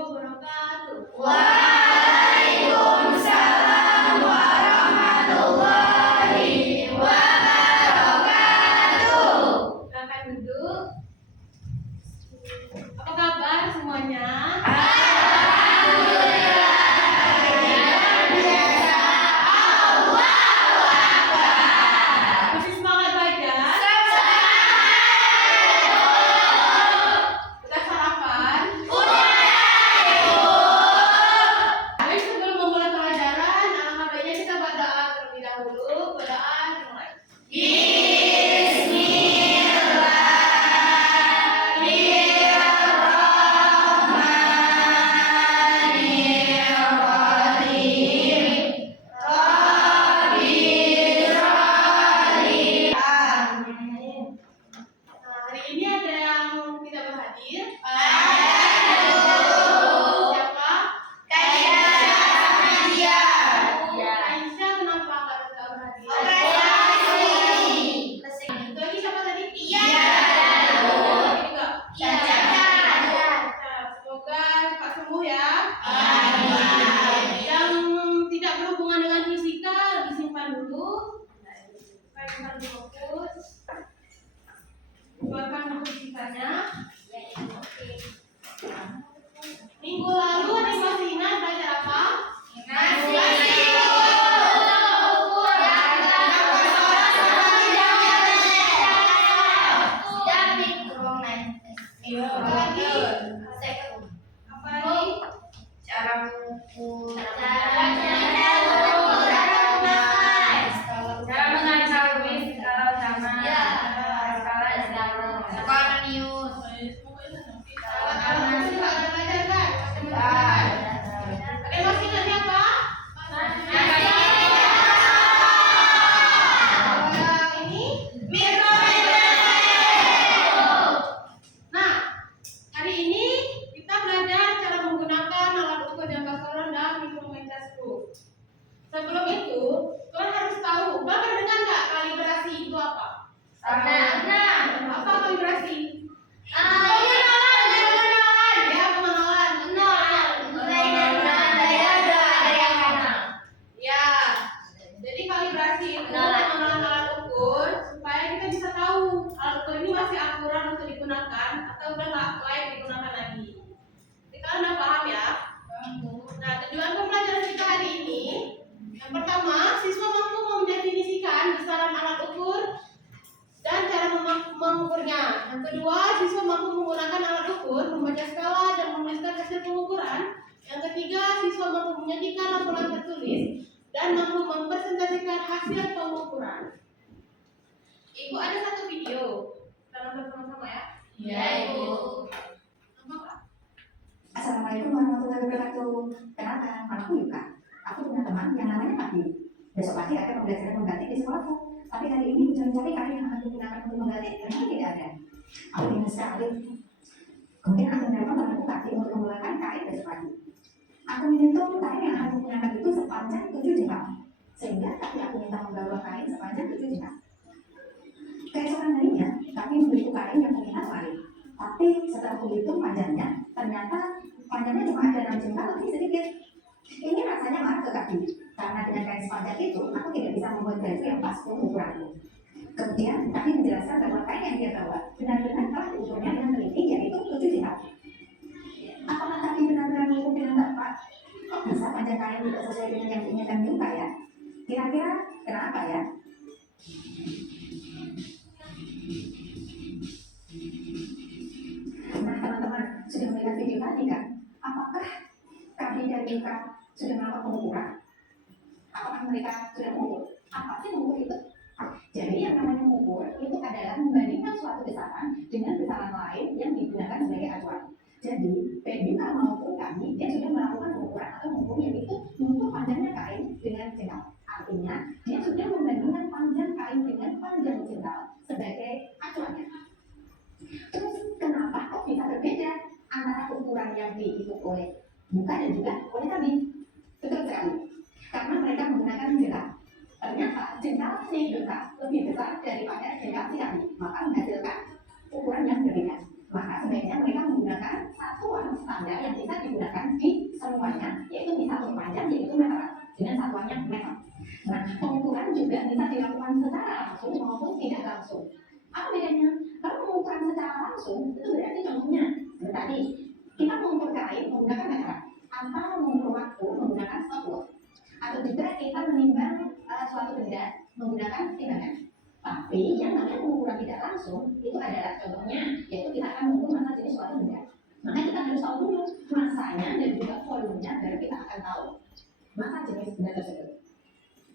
wabarakatuh. Waalaikumsalam warahmatullahi wabarakatuh. Silakan duduk. Apa kabar semuanya? Masih semangat belajar? Udah sarapan? Tapi sebelum memulai pelajaran, alangkah baiknya kita berdoa terlebih dahulu. Berdoa dimulai. Nah, hari ini ada yang tidak berhadir. Siapa? Aisyah, kenapa nggak berhadir? Itu lagi siapa tadi? Juga. Semoga cepat sembuh ya. Yang tidak berhubungan dengan fisika disimpan dulu. Baik, kita fokus. Keluarkan buku fisikanya. Minggu lalu ada masih ingat belajar apa? Apa lagi? Apa lagi? Cara mengukur, Cara mengajar kuis skala utama. skala Arrhenius. Ada masih ingat siapa? Ini. Nah, hari ini kita belajar cara menggunakan alat ukur jangka koron dan mikrometroskop. Sebelum itu, kalian harus tahu, pernah dengar nggak kalibrasi itu apa? Apa kalibrasi? Ya, pengenalan. Ya, jadi kalibrasi itu pengenalan alat ukur supaya kita bisa tahu alat ukur ini masih akurat untuk digunakan atau udah nggak layak digunakan lagi. Jadi kalian udah paham ya? Nah, tujuan pembelajaran kita hari ini, yang pertama, siswa mampu mendefinisikan besaran alat ukur dan cara mengukurnya. Yang kedua, siswa mampu menggunakan alat ukur, membaca skala dan menuliskan hasil pengukuran. Yang ketiga, siswa mampu menyajikan laporan tertulis dan mampu mempresentasikan hasil pengukuran. Ibu, ada satu video. Kita nonton sama-sama ya. Apa, Kak? Assalamualaikum warahmatullahi wabarakatuh. Kenalkan, namaku Yuka. Aku punya teman yang namanya Fadli. Besok pagi akan pembelajaran mengganti di sekolahku. Tapi hari ini mencari-cari kain yang akan digunakan untuk mengganti ternyata tidak ada. Aku ingin sekali. Kemudian aku menelpon temanku Fadli untuk memulakan kain besok pagi. Aku menghitung kain yang akan digunakan itu sepanjang 7 jengkal. Sehingga tadi aku minta membawa kain sepanjang 7 jengkal. Keesokan harinya, kami membeli kain yang terlihat lain. Tapi setelah menghitung panjangnya, ternyata panjangnya cuma ada 6 jengkal lebih sedikit. Ini rasanya maaf ke kaki, karena dengan kain sepanjang itu, aku tidak bisa membuat baju yang pas untuk ukuranku. Kemudian, kami menjelaskan bahwa kain yang dia bawa benar-benar telah diukurnya dengan teliti, yaitu 7 jengkal. Apakah kami benar-benar mengukur dengan tepat? Kok bisa panjang kain tidak sesuai dengan yang diinginkan Yuka ya? Kira-kira kenapa ya? Nah, teman-teman sudah melihat video tadi kan? Apakah kami dan Yuka sudah melakukan pengukuran? Apakah mereka sudah mengukur? Apa sih mengukur itu? Jadi yang namanya mengukur itu adalah membandingkan suatu besaran dengan besaran lain yang digunakan sebagai acuan. Jadi, baik Yuka maupun kami, dia sudah melakukan pengukuran atau mengukur yaitu mengukur panjangnya kain dengan jengkal. Artinya, dia sudah membandingkan panjang kain dengan panjang jengkal sebagai acuannya. Terus kenapa kok bisa berbeda antara ukuran yang dihitung oleh Yuka dan juga oleh kami? Betul sekali, karena mereka menggunakan jengkal. Ternyata jengkal si Yuka lebih besar daripada jengkal si kami, maka menghasilkan ukuran yang berbeda. Maka sebaiknya mereka menggunakan satuan standar yang bisa digunakan langsung. Apa bedanya? Kalau pengukuran secara langsung itu berarti contohnya seperti tadi kita mengukur kain menggunakan meter atau mengukur waktu menggunakan stopwatch, atau juga kita menimbang suatu benda menggunakan timbangan. Tapi yang namanya pengukuran tidak langsung itu adalah contohnya yaitu kita akan mengukur massa jenis suatu benda. Maka kita harus tahu dulu massanya dan juga volumenya baru kita akan tahu massa jenis benda tersebut.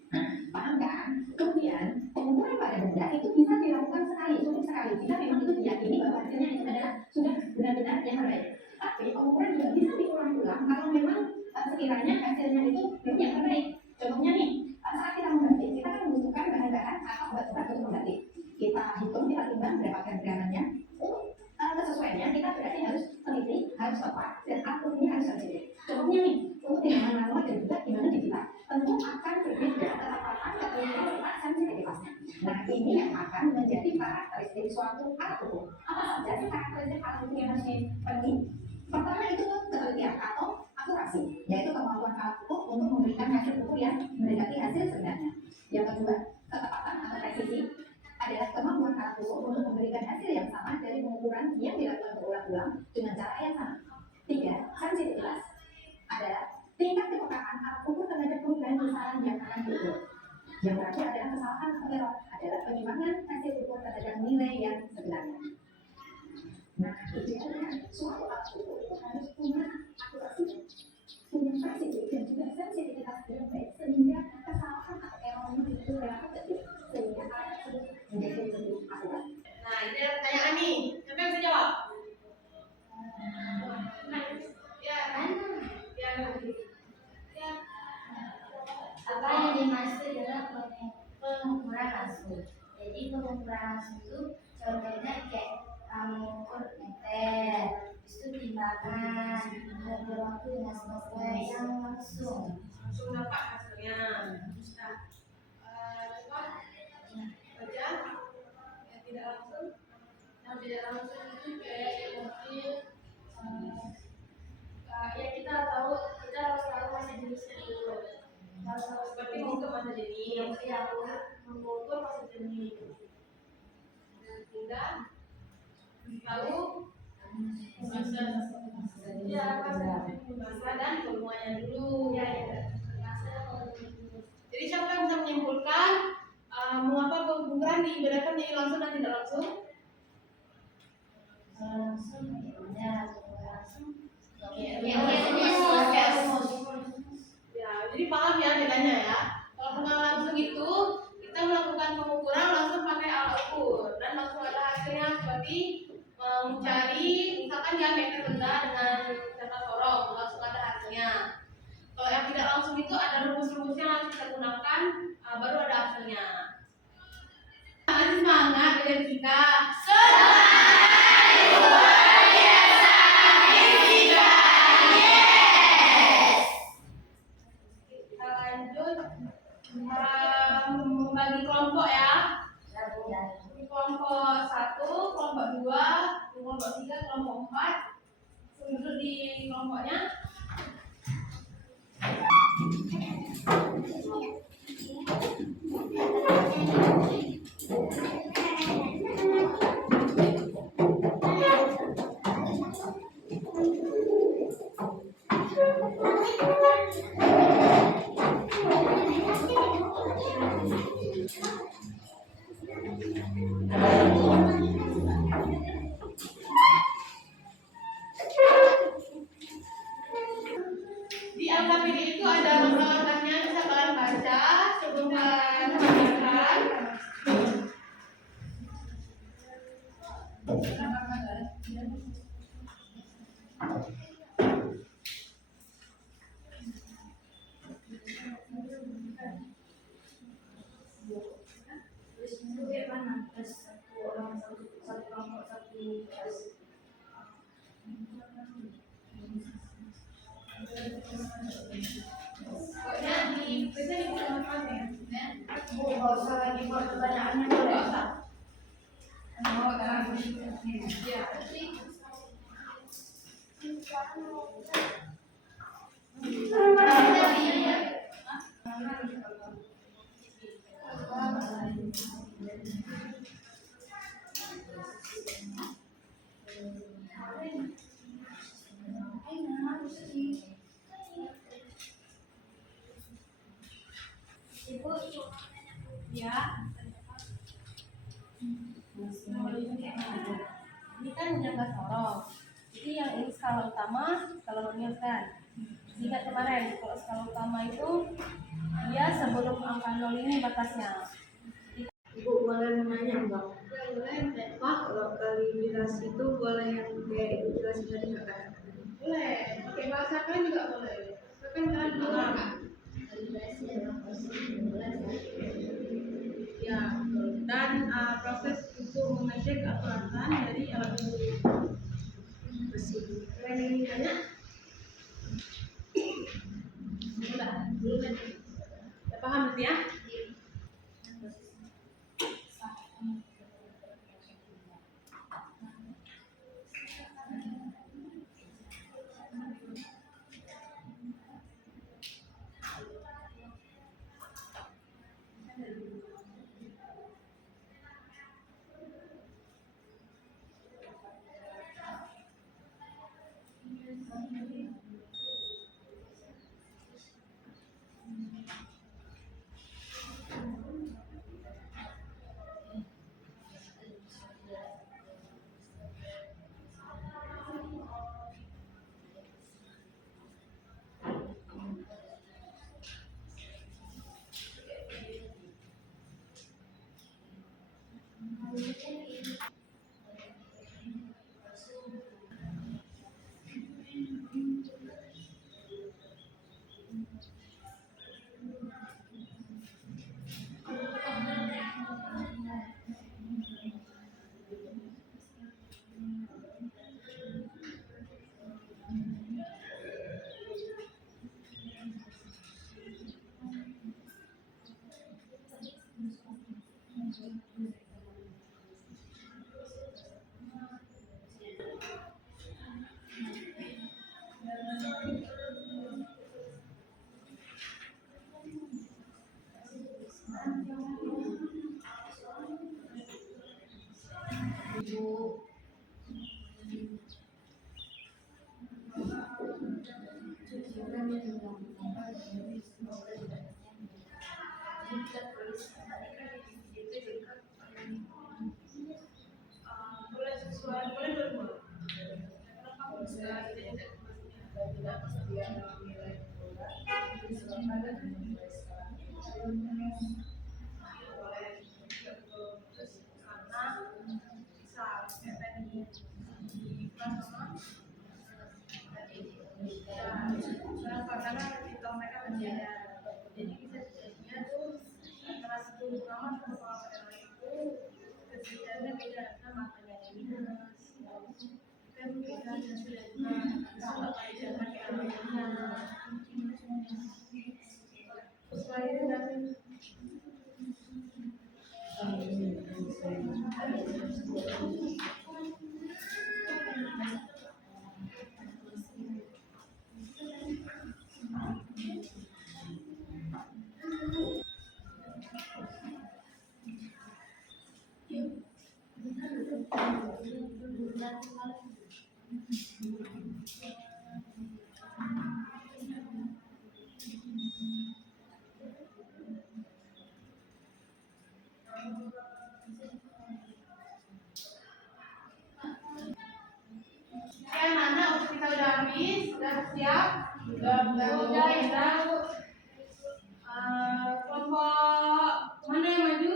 Nah, paham kan? Kemudian pengukuran pada benda itu bisa dilakukan sekali, cukup sekali jika memang itu diyakini bahwa hasilnya itu adalah sudah benar-benar yang terbaik. Tapi pengukuran juga bisa diulang-ulang kalau memang sekiranya hasilnya itu belum yang terbaik. Contohnya nih, saat kita membatik, kita kan membutuhkan bahan-bahan atau obat-obat untuk membatik. Kita hitung, kita timbang berapa gramannya. Untuk kesesuaiannya kita berarti harus teliti, harus tepat, dan akurnya harus sensitif. Contohnya nih, untuk timbangan manual dan juga timbangan digital, tentu akan berbeda ketepatan, ketelitian, serta sensitivitasnya. Nah, ini yang akan menjadi karakteristik suatu alat ukur. Apa saja sih karakteristik alat ukur yang harus dipenuhi? Pertama itu ketelitian atau akurasi, yaitu kemampuan alat ukur untuk memberikan hasil ukur yang mendekati hasil sebenarnya. Yang kedua, ketepatan atau presisi adalah kemampuan alat ukur untuk memberikan hasil yang sama dari pengukuran yang dilakukan berulang-ulang dengan cara yang sama. Tiga, sensitivitas adalah tingkat kepekaan alat ukur terhadap perubahan kesalahan yang akan diukur. Yang terakhir adalah kesalahan atau error, adalah penyimpangan hasil ukur terhadap nilai yang sebenarnya. Nah, idealnya suatu alat ukur itu harus punya akurasi, punya presisi dan juga sensitivitas yang baik sehingga kesalahan atau errornya itu relatif kecil sehingga alat tersebut menjadi lebih akurat. Nah, ini ada pertanyaan nih. Siapa yang bisa jawab? Ya, ya, ya. Apa yang dimaksud dengan pengukuran langsung? Jadi pengukuran langsung itu contohnya kayak mengukur meter, itu timbangan, mengukur waktu dengan sesuai yang langsung. Langsung dapat hasilnya. Nah, coba baca yang tidak langsung. Yang tidak langsung itu kayak seperti ya kita harus tahu masa jenisnya dulu. Seperti mengukur masa jenis, ya mengukur masa jenis. Hingga tahu masa dan volumenya dulu. Jadi siapa yang bisa menyimpulkan mengapa pengukuran dibedakan menjadi langsung dan tidak langsung? Langsung ya, langsung. Ya, jadi paham ya bedanya ya. Kalau pengukuran langsung itu kita melakukan pengukuran langsung pakai alat ukur dan langsung ada hasilnya seperti mencari misalkan diameter benda dengan data sorong langsung ada hasilnya. Kalau yang tidak langsung itu ada rumus-rumusnya yang harus kita gunakan baru ada hasilnya. Masih semangat belajar fisika. Kita lanjut membagi kelompok ya. Kelompok 1, kelompok 2, kelompok 3, kelompok 4. Duduk di kelompoknya. Di LKPD itu ada langkah-langkahnya, bisa kalian baca sebelum kalian mengerjakan. Pokoknya bisa digunakan ya. Nggak usah lagi buat pertanyaannya boleh. Nggak usah. Ya, Ibu, Ya, ini kan menjaga sorong. Jadi yang ini skala utama, skala menurunkan. Jika kemarin kalau skala utama itu dia sebelum angka 0 ini batasnya. Ibu boleh nanya enggak? Boleh, Pak, kalau kalibrasi itu boleh yang kayak ibu jelasin tadi nggak kan? boleh. Pakai bahasa kan juga boleh. Kan kalian dengar kan? kalibrasi adalah proses pembuatan Ya, betul. Dan proses untuk mengecek akuratan dari alat ukur. Kalian ingin tanya? Sudah, belum kan? Ya, paham berarti ya? Boleh sesuai, boleh dua-dua. Kenapa bisa tidak jadi bisa jadinya tuh antara 10 gram sama pada lain itu kesejajarnya beda sama makanya ini kan beda hasilnya juga sama aja pakai alatnya selain dari sekian anak untuk kita udah habis, udah siap, udah kelompok mana yang maju?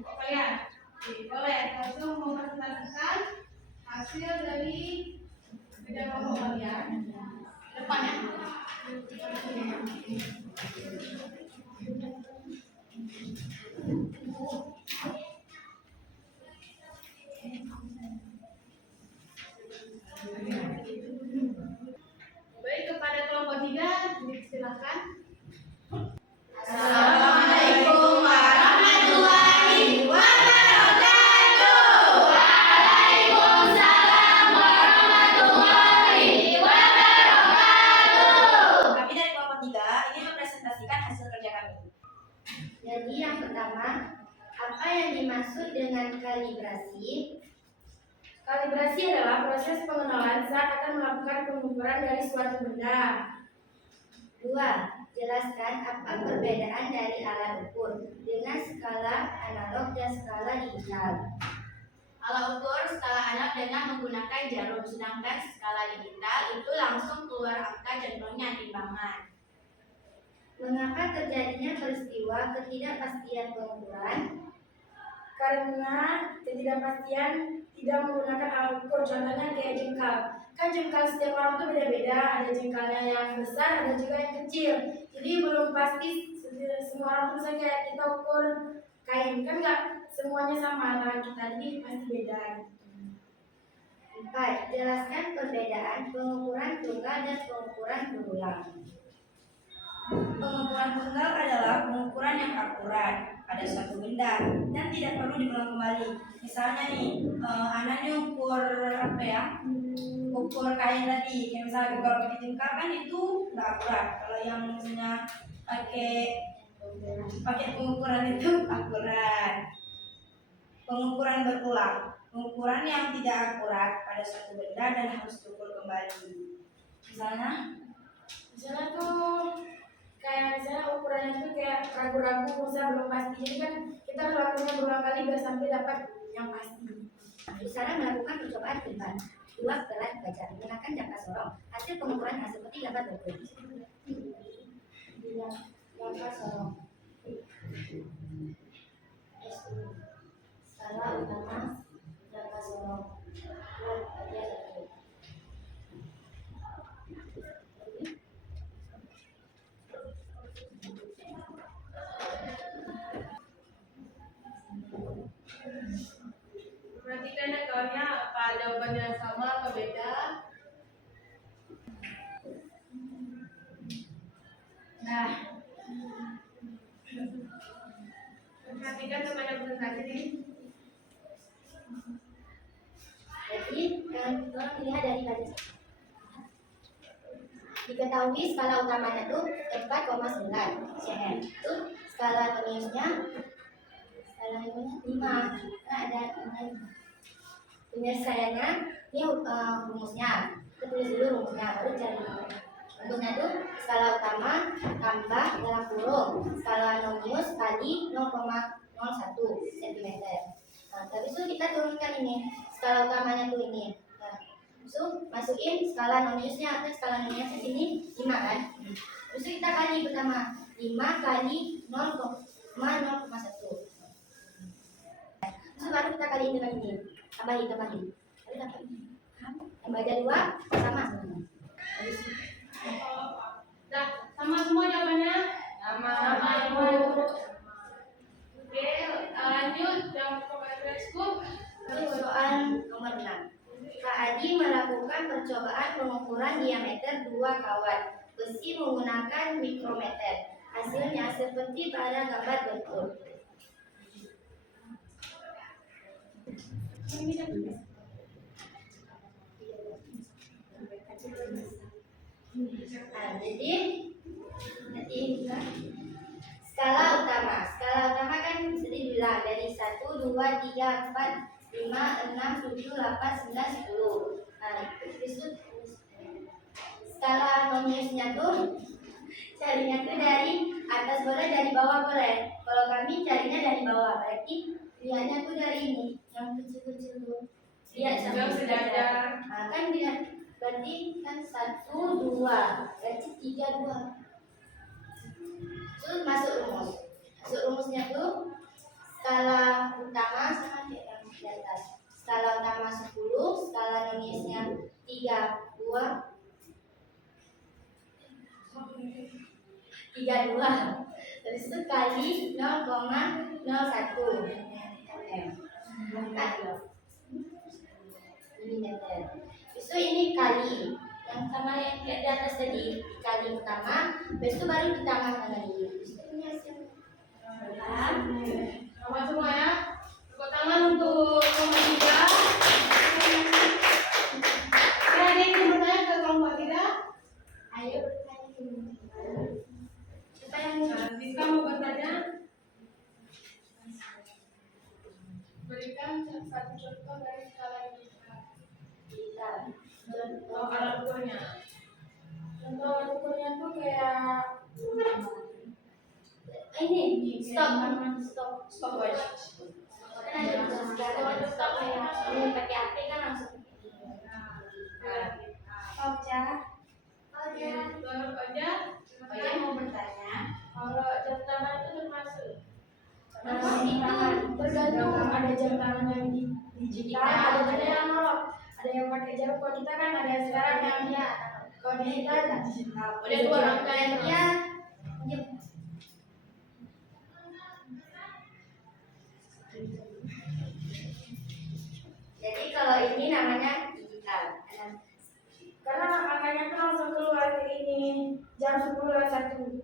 Kalian, oke, boleh langsung mempresentasikan hasil dari bidang kelompok kalian. Depan ya. Baik, kepada kelompok 3 silakan. Assalamualaikum warahmatullahi wabarakatuh. Waalaikumsalam warahmatullahi wabarakatuh. Kami dari kelompok 3 ingin mempresentasikan hasil Kalibrasi adalah proses pengenalan saat akan melakukan pengukuran dari suatu benda. 2. Jelaskan apa perbedaan dari alat ukur dengan skala analog dan skala digital. Alat ukur skala analog dengan menggunakan jarum, sedangkan skala digital itu langsung keluar angka contohnya timbangan. Mengapa terjadinya peristiwa ketidakpastian pengukuran? Karena ketidakpastian tidak menggunakan alat ukur, contohnya kayak jengkal. Kan jengkal setiap orang tuh beda-beda, ada jengkalnya yang besar, ada juga yang kecil. Jadi belum pasti semua orang tuh misalnya kayak kita ukur kain, kan nggak semuanya sama antara kita, jadi pasti beda. 4. Jelaskan perbedaan pengukuran tunggal dan pengukuran berulang. Pengukuran tunggal adalah pengukuran yang akurat pada suatu benda dan tidak perlu diulang kembali. Misalnya nih, anaknya ukur apa ya? Ukur kain tadi, kayak misalnya kalau pakai jengkal kan itu nggak akurat. Kalau yang misalnya pakai pengukuran itu akurat. Pengukuran berulang, pengukuran yang tidak akurat pada suatu benda dan harus diukur kembali. Misalnya tuh kayak misalnya ukurannya tuh kayak ragu-ragu, misalnya belum pasti. Jadi kan kita harus lakukannya berulang kali biar sampai dapat yang pasti. Cara melakukan percobaan privat. 2. Setelah dibaca menggunakan jangka sorong. Hasil pengukuran seperti gambar berikut. Jangka sorong. Skala utama jangka sorong. Perhatikan ya kawannya, apa jawabannya sama apa beda? Nah, Perhatikan kepada presentasi ini. Jadi, tolong dilihat dari baris. Diketahui skala utamanya itu 4,9 cm. Itu skala noniusnya 5. Nah, ada penyelesaiannya ini rumusnya. Kita tulis dulu rumusnya, baru cari rumusnya itu skala utama tambah dalam kurung skala nonius kali 0,01 cm. Nah, habis itu kita turunkan ini skala utamanya tuh ini. Nah, so, masukin skala noniusnya atau skala noniusnya sini 5 kan. Terus kita kali pertama 5 kali 0,01. Terus baru kita kali dengan ini. Tambahin. Lalu dapat ini. Tambah 2 sama. Nah, sama semua jawabannya? sama Ibu. Oke, lanjut yang progresku. Soal nomor 6. Kak Adi melakukan percobaan pengukuran diameter 2 kawat besi menggunakan mikrometer. Hasilnya seperti pada gambar berikut. Nah, jadi skala utama kan bisa dibilang dari 1, 2, 3, 4, 5, 6, 7, 8, 9, 10. Nah, itu skala noniusnya tuh carinya tuh dari atas boleh, dari bawah boleh. Kalau kami carinya dari bawah, berarti lihatnya tuh dari ini yang kecil-kecil tuh. Lihat sampai sejajar. Nah, kan lihat berarti kan 1, 2, berarti 3, 2. Terus masuk rumusnya tuh skala utama sama kayak yang di atas. Skala utama 10, skala noniusnya 3, 2. Terus itu kali 0,01 mm. Terus ini kali yang sama yang di atas tadi kali utama, terus itu baru ditambah dengan ini. Sama semua ya. Tepuk tangan untuk kelompok 3. Ada yang ingin bertanya ke kelompok 3? Ayo bertanya ke siapa yang Rizka mau bertanya? Berikan satu contoh dari skala digital. digital. Oh, alat ukurnya. Contoh alat ukurnya tuh kayak Ini stopwatch. Kan ada Kalau stop kayak ini pakai HP kan langsung. Oja, Oja mau bertanya. kalau jam tangan itu termasuk. Itu Tergantung, ada jam tangan yang digital, ada juga yang analog. Ada yang pakai jam, kalau kita kan ada sekarang yang kalau digital nggak digital. Udah dua angka yang ya jadi kalau ini namanya digital. Karena angkanya tuh langsung keluar kayak ini jam 10:01.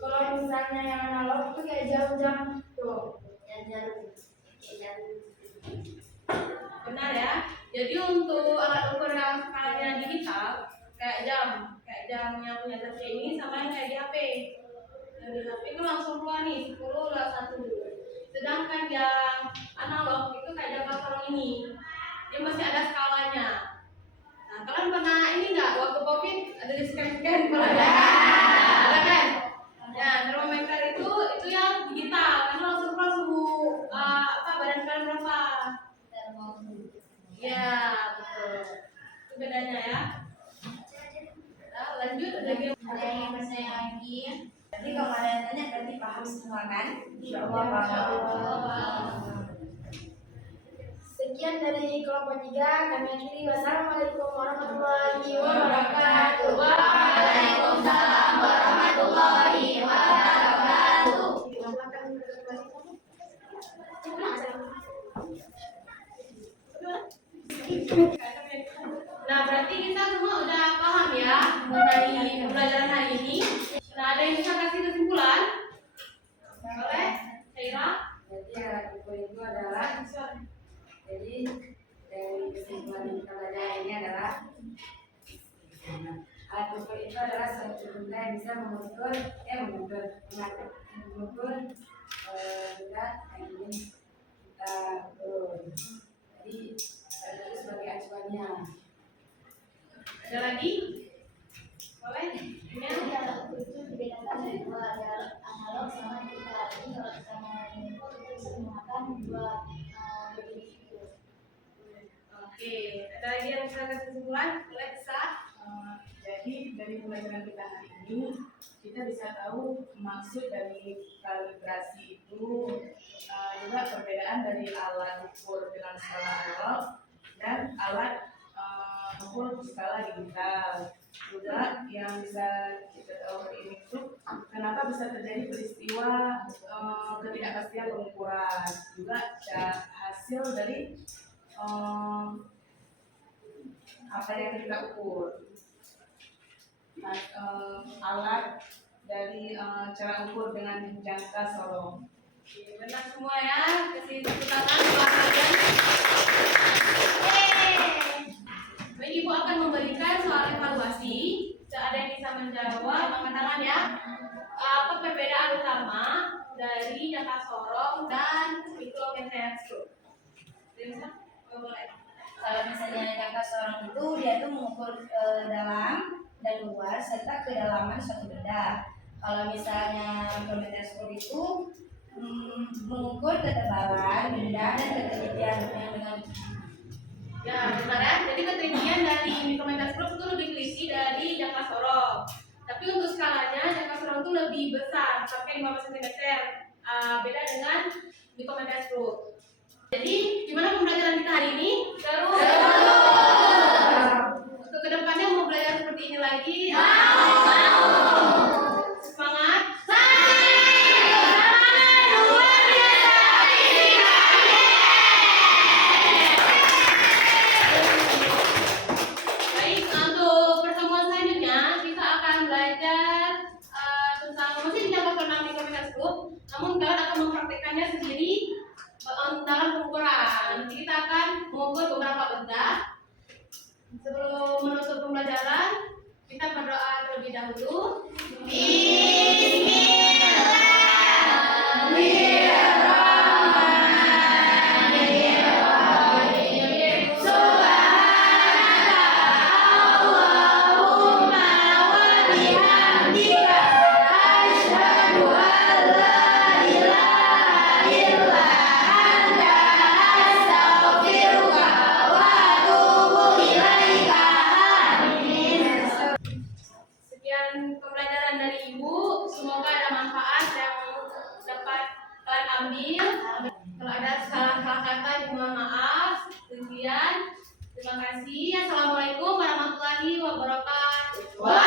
Kalau misalnya yang analog itu kayak jam-jam tuh. Yang jarum. Benar ya. Jadi untuk alat ukur yang skalanya digital kayak jam yang punya TV ini sama yang kayak di HP. Yang di HP itu langsung keluar nih 10:01. Sedangkan yang analog itu kayak jam sorong ini, dia masih ada skalanya. Nah, kalian pernah ini nggak waktu COVID ada di scan kalau ada kan? Nah, termometer itu yang digital karena langsung keluar suhu badan kalian berapa. Ya, betul. Itu bedanya ya. Nah, lanjut lagi. ada yang bertanya lagi? Jadi kalau ada yang tanya berarti paham semua kan? Insyaallah paham. Sekian dari kelompok 3, kami akhiri. Wassalamualaikum warahmatullahi wabarakatuh. Waalaikumsalam warahmatullahi wabarakatuh. Nah, berarti kita semua udah paham ya mengenai pembelajaran hari ini. Nah, ada yang bisa kasih kesimpulan? Boleh? Saira? Jadi alat ukur itu adalah jadi dari kesimpulan yang kita belajar ini adalah alat ukur itu adalah suatu benda yang bisa mengukur berat yang ingin kita ukur. Jadi itu sebagai acuannya. Ada lagi? Boleh? Jadi alat ukur itu dibedakan dari dua, ada analog sama digital. Jadi kalau kita mau mengukur kita bisa menggunakan dua jenis itu. Oke, ada lagi yang bisa kasih kesimpulan? Boleh bisa? Jadi dari pembelajaran kita hari ini kita bisa tahu maksud dari kalibrasi itu, juga perbedaan dari alat ukur dengan skala analog dan alat ukur skala digital. Juga yang bisa kita tahu hari ini itu kenapa bisa terjadi peristiwa ketidakpastian pengukuran, juga hasil dari apa yang kita ukur. Nah, alat dari cara ukur dengan jangka sorong. Oke, benar semua ya. Kasih tepuk tangan buat kalian. Baik, Ibu akan memberikan soal evaluasi. Jika ada yang bisa menjawab, angkat tangan ya. Apa perbedaan utama dari jangka sorong dan mikrometer stroke? Bisa? Boleh. Kalau misalnya jangka sorong itu dia tuh mengukur dalam dan luar serta kedalaman suatu benda. Kalau misalnya mikrometer itu mengukur ketebalan benda dan ketelitian dengan Ya, benar ya. Jadi ketinggian dari mikrometer stroke itu lebih teliti dari jangka sorong. Tapi untuk skalanya jangka sorong itu lebih besar, sampai 15 cm. Beda dengan mikrometer stroke. Jadi, gimana pembelajaran kita hari ini? Seru. Untuk kedepannya mau belajar seperti ini lagi? Semangat. Baik, untuk pertemuan selanjutnya kita akan belajar tentang masih di jangka sorong mikrometer stroke, namun kalian akan mempraktikkannya sendiri dalam pengukuran. Nanti kita akan mengukur beberapa benda. Sebelum menutup pembelajaran, kita berdoa terlebih dahulu. Bismillahirrahmanirrahim. Waalaikumsalam.